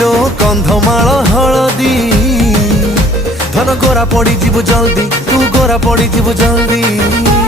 लो कंधमाल हलदी धन गोरा पड़ी जीव जल्दी तू गोरा पड़ी जीव जल्दी।